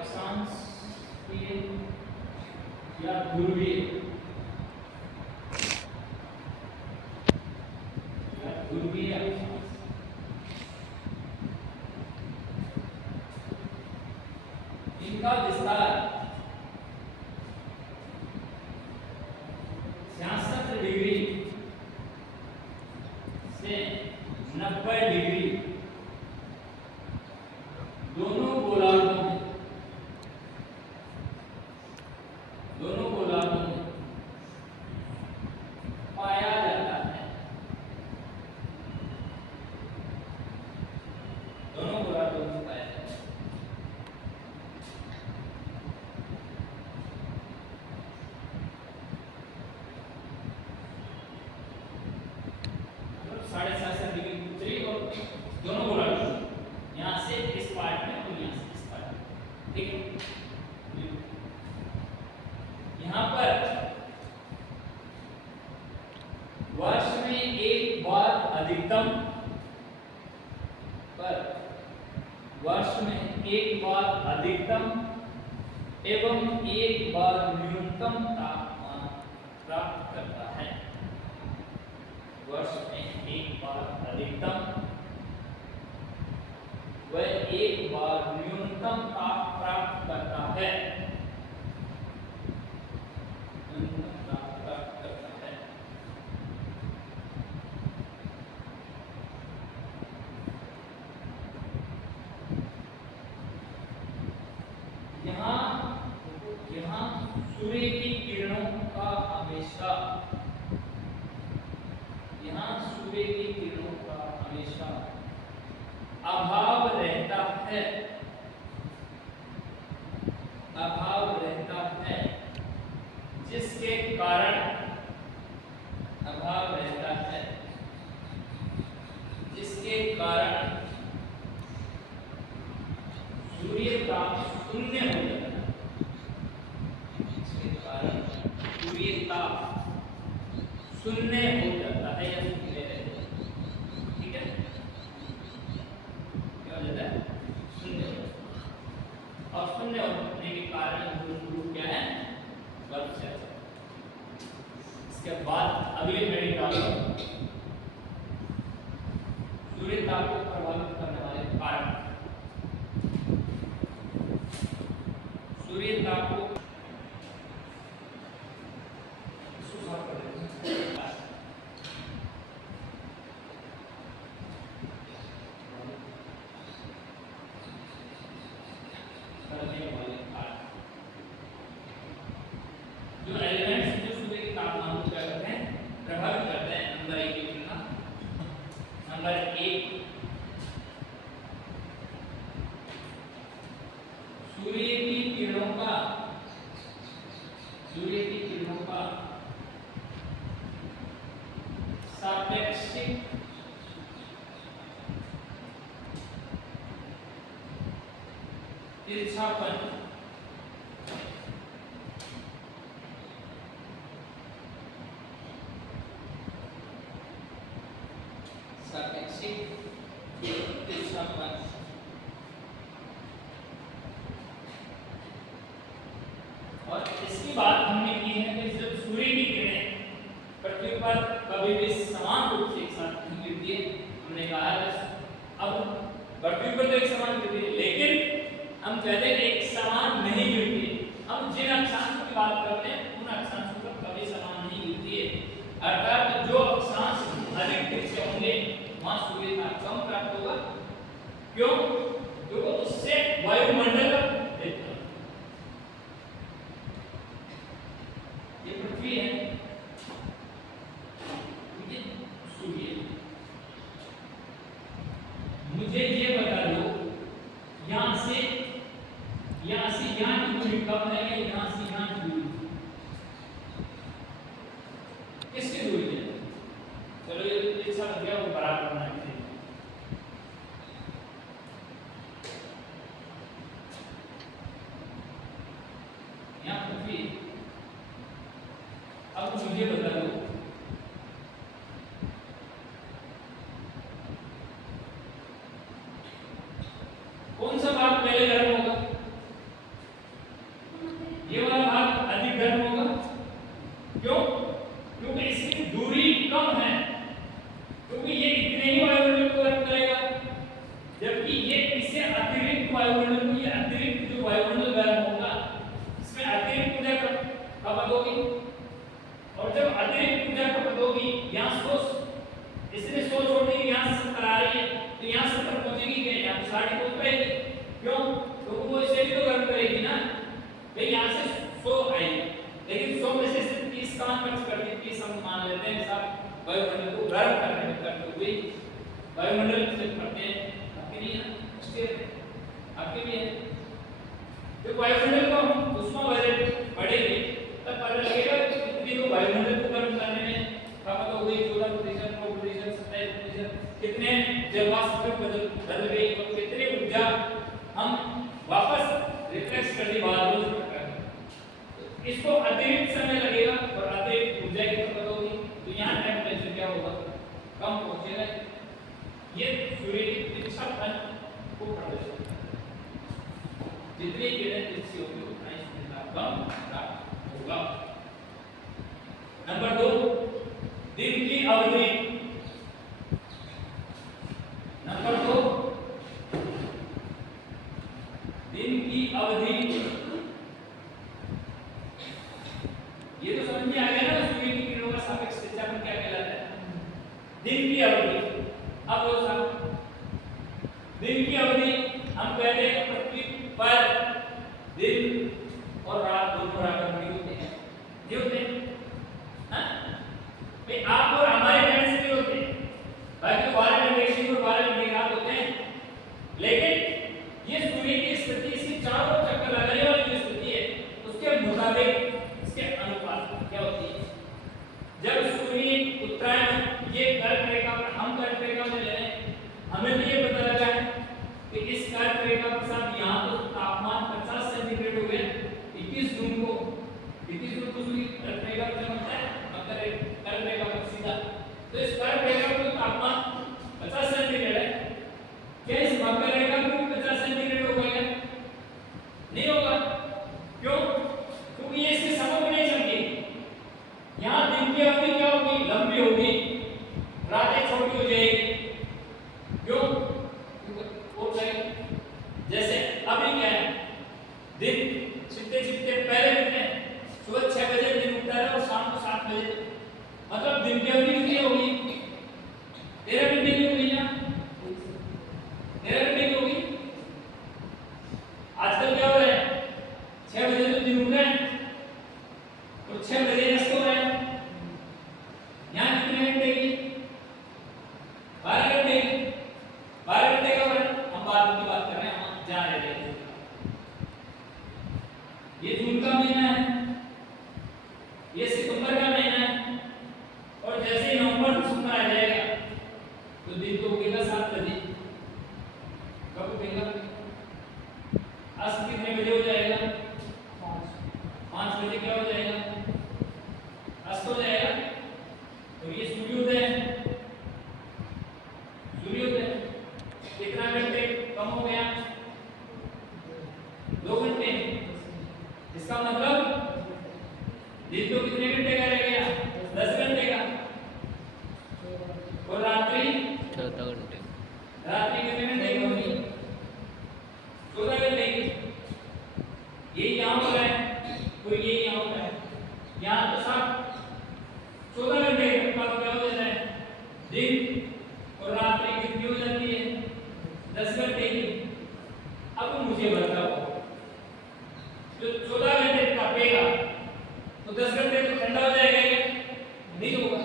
अक्षांशीय या ध्रुवीय अक्षांश, इनका विस्तार 66 डिग्री से 90 डिग्री दोनों गोलार्धों में पाया जाता है। दोनों गोलार्धों में पाया जाता है। साढ़े 7 डिग्री उत्तरी और दोनों गोलार्धों, यहाँ से इस पार्ट में और यहाँ से इस पार्ट में, ठीक है। यहाँ पर वर्ष में एक बार अधिकतम एवं एक बार न्यूनतम तापमान प्राप्त करता है। वर्ष में एक बार अधिकतम व एक बार न्यूनतम ताप प्राप्त करता है। यहाँ सूर्य की किरणों का हमेशा अभाव रहता है, जिसके कारण सूर्य ताप शून्य हो जाता है। सूर्य ताप शून्य हो जाता है या शून्य रहता है, ठीक है। क्या हो जाता है? शून्य। और शून्य होने के कारण ध्रुव क्या है? बर्फ से। इसके बाद अगले हेडिंग डालो, सूर्य ताप को प्रभावित करने वाले कारक। सूर्य ताप को जो एलिमेंट्स जो सूर्य के तापमान को क्या करते हैं? प्रभावित करते हैं। नंबर 1 लिखना। नंबर 1, सूर्य की किरणों का सापेक्षिक तिरछापन और इसकी बात हमने की है कि जब सूर्य की किरणें पृथ्वी पर कभी भी समान रूप से एक साथ नहीं गिरती है। हमने कहा है अब पृथ्वी पर तो एक समान गिरती है, लेकिन हम कहते हैं एक समान नहीं गिरती है। हम जिन अक्षांशों की बात करते हैं उन अक्षांशों पर कभी समान नहीं गिरती है। अर्थात जो अक्षांश अधिक तिरछे होंगे वहां सूर्य का कम प्राप्त होगा। क्यों? क्योंकि उससे वायुमंडल देता है। ये पृथ्वी है, ये सूर्य। मुझे ये बता दो, यहां से यहाँ की दूरी कम है या यहाँ से यहाँ की दूरी? किसकी दूरी है? चलो ये अच्छा लग गया, वो बराबर बना के यहाँ पृथ्वी। अब मुझे बता दो, कौन सा भाग पहले गर्म होगा? तो 60 पहुंच पाएगी। क्यों? क्योंकि वो इसे भी तो गर्म करेगी ना भाई। यहाँ से 100 आएगी, लेकिन 100 में से सिर्फ 30 कहाँ खर्च करती है? 30 हम मान लेते हैं साहब वायुमंडल को गर्म करने में करते हुए। वायुमंडल से पढ़ते हैं आपके लिए ना, आपके लिए तो वायुमंडल को उष्मा बजट बढ़ेगी तब पता लगेगा कितनी तो वायुमंडल को गर्म करने में खपत हो गई। 14%, 9%, 27%, कितने जलवाष्प में बदल गई और कितनी ऊर्जा हम वापस रिफ्लेक्स कर दी बादलों से टकराकर। इसको अतिरिक्त समय लगेगा और अतिरिक्त ऊर्जा की खपत होगी, तो यहाँ टेम्परेचर क्या होगा? कम पहुंचेगा। ये सूर्य की विक्षेपण को प्रदर्शित करता है। जितनी किरण तिरछी होगी उतना ही सूर्य का कम होगा। नंबर 2, दिन की अवधि। नंबर 2, दिन की अवधि। ये तो समझ में आ गया ना सूर्य की किरणों का सापेक्ष विक्षेपण क्या कहलाता है? दिन की अवधि। अब वो सब दिन की अवधि हम पहले पृथ्वी पर दिन और रात दोनों बराबर नहीं होते हैं, नहीं होते भाई। आप और हमारे कहने से नहीं होते, बाकी 12 घंटे की और 12 घंटे रात होते हैं। लेकिन ये सूर्य की स्थिति से चारों चक्कर लगाने वाली जो स्थिति है उसके मुताबिक इसके अनुपात क्या होती है? जब सूर्य उत्तरायण ये कर्क रेखा पर, हम कर्क रेखा में ले रहे हैं, हमें तो ये पता लगा है कि इस कर्क रेखा के साथ यहाँ तो तापमान 50 सेंटीग्रेड हो गया। 21 जून को सूर्य कर्क रेखा पर चमकता है, मकर कर्क रेखा पर सीधा। तो इस कर्क रेखा पर तापमान 50 सेंटीग्रेड है, क्या इस मकर रेखा पर भी 50 सेंटीग्रेड होगा क्या? नहीं होगा। क्यों? क्योंकि ये इसके समक्ष नहीं चमकेगी। यहाँ दिन की अवधि क्या होगी? लंबी होगी, रातें छोटी हो जाएगी। क्यों? जैसे अभी क्या है, दिन छिपते छिपते पहले कितने सुबह 6 बजे दिन उठता है और शाम को 7 बजे, मतलब दिन की अवधि कितनी होगी? 13 घंटे की होगी ना? 13 घंटे की होगी। आजकल क्या हो रहा है? 6 बजे तो दिन उठ रहे हैं और 6 बजे अस्त हो रहे हैं। यहाँ कितने घंटे की? 12 घंटे की। 12 घंटे का हम बाद की बात कर रहे हैं, हम जा रहे हैं। ये जून का महीना है, ये सितंबर का महीना है, और जैसे ही नवंबर दिसंबर आ जाएगा तो दिन तो उगेगा 7 बजे। कब उगेगा? अस्त कितने बजे हो जाएगा? 5 बजे क्या हो जाएगा? अस्त हो जाएगा। तो ये सूर्योदय है। सूर्योदय कितना घंटे कम हो गया? 2 घंटे। इसका मतलब दिन तो कितने घंटे का रह गया? 10 घंटे का। और रात्रि 14 घंटे। रात्रि कितने घंटे की होगी? 14 घंटे की। ये यहाँ हो रहा है तो ये यहाँ हो रहा है। यहाँ तो साथ 14 घंटे का क्या हो जाता है? दिन और रात्रि कितनी हो जाती है? 10 घंटे की। अब मुझे बताओ, जो 14 घंटे तपेगा तो 10 घंटे तो ठंडा हो जाएगा क्या? नहीं होगा।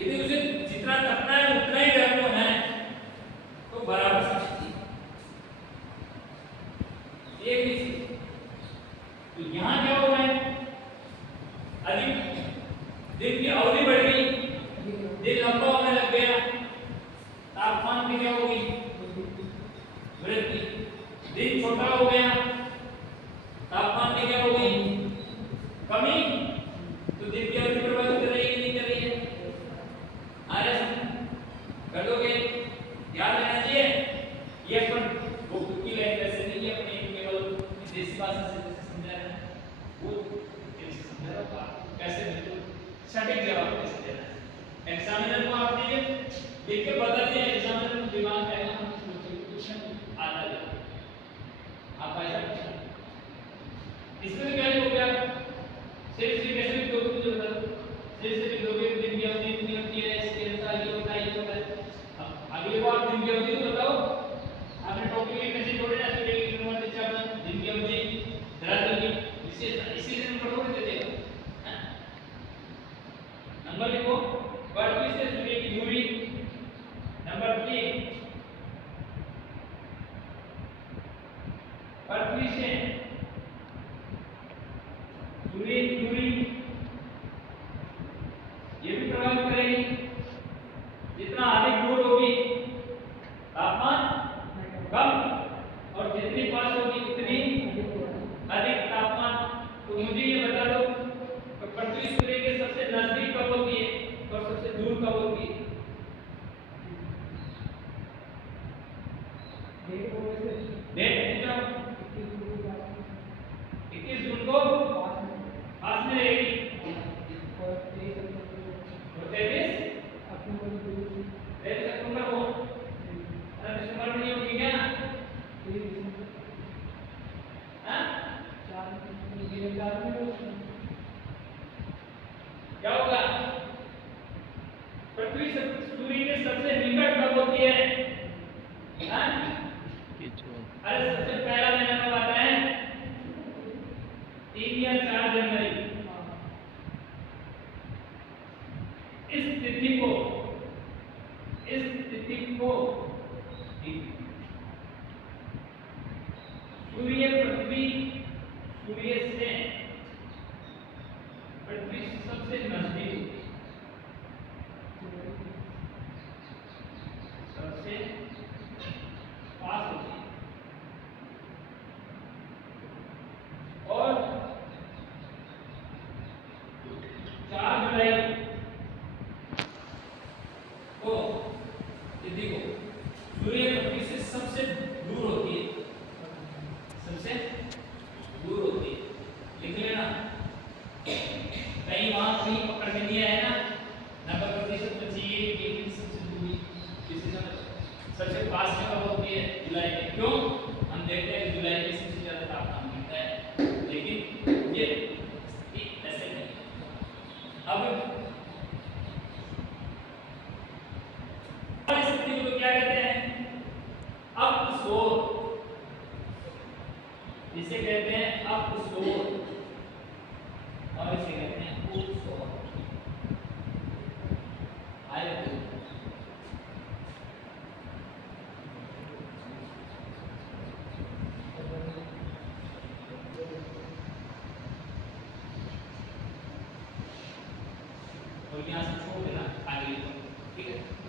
यदि उसे जितना तपना है उतना ही गर्म होना है तो बराबर समझिए एक ही चीज। तो यहाँ क्या हो रहा है? अधिक दिन की अवधि बढ़ गई, दिन लंबा होने लग गया, तापमान में क्या होगी? वृद्धि। दिन छोटा हो गया, तापमान में क्या होगी? कमी। तो दिन की अवधि प्रभावित कर रही है कि नहीं कर रही है? आ रहा है? कर दोगे? याद रहना चाहिए ये अपन वो खुद की लाइन कैसे नहीं है, अपने केवल देसी भाषा से जैसे समझा रहे हैं वो कैसे समझा रहा है, कैसे बिल्कुल सटीक जवाब कैसे देना है। एग्जामिनर को आप ये लिख के बता दिया, एग्जामिनर को दिमाग में आएगा हम क्वेश्चन आता है आप ऐसा इसमें क्या हो गया? सिर्फ कैसे लिख दोगे मुझे बता दो। सिर्फ लिख दोगे दिन की अवधि कितनी होती है, इसके अनुसार ये होता है, ये होता है। अब अगले बार दिन की अवधि तो बताओ। अब सूर्य के सबसे निकट कब होती है? हाँ? अरे सबसे पहला महीना कब आता है? 3 या 4 जनवरी। इस तिथि को सूर्य से पृथ्वी सबसे नजदीक, सबसे पास होती है। और 4 जुलाई को तिथि को सूर्य पृथ्वी से सबसे दूर होती है, सबसे दूर होती है। लिख लेना, कहीं वहां कहीं पकड़ में नहीं आया ना, 90% बची है कि सबसे दूर किसी समय सबसे पास में कब होती है? जुलाई में। क्यों? हम देखते हैं कि जुलाई में सबसे ज्यादा तापमान मिलता है, लेकिन ये ऐसे नहीं। अब स्थिति को क्या कहते हैं? अपसोर, इसे कहते हैं अपसोर और इसे कहते हैं उपसोर। आए और यहाँ से छोड़ देना आगे, ठीक है।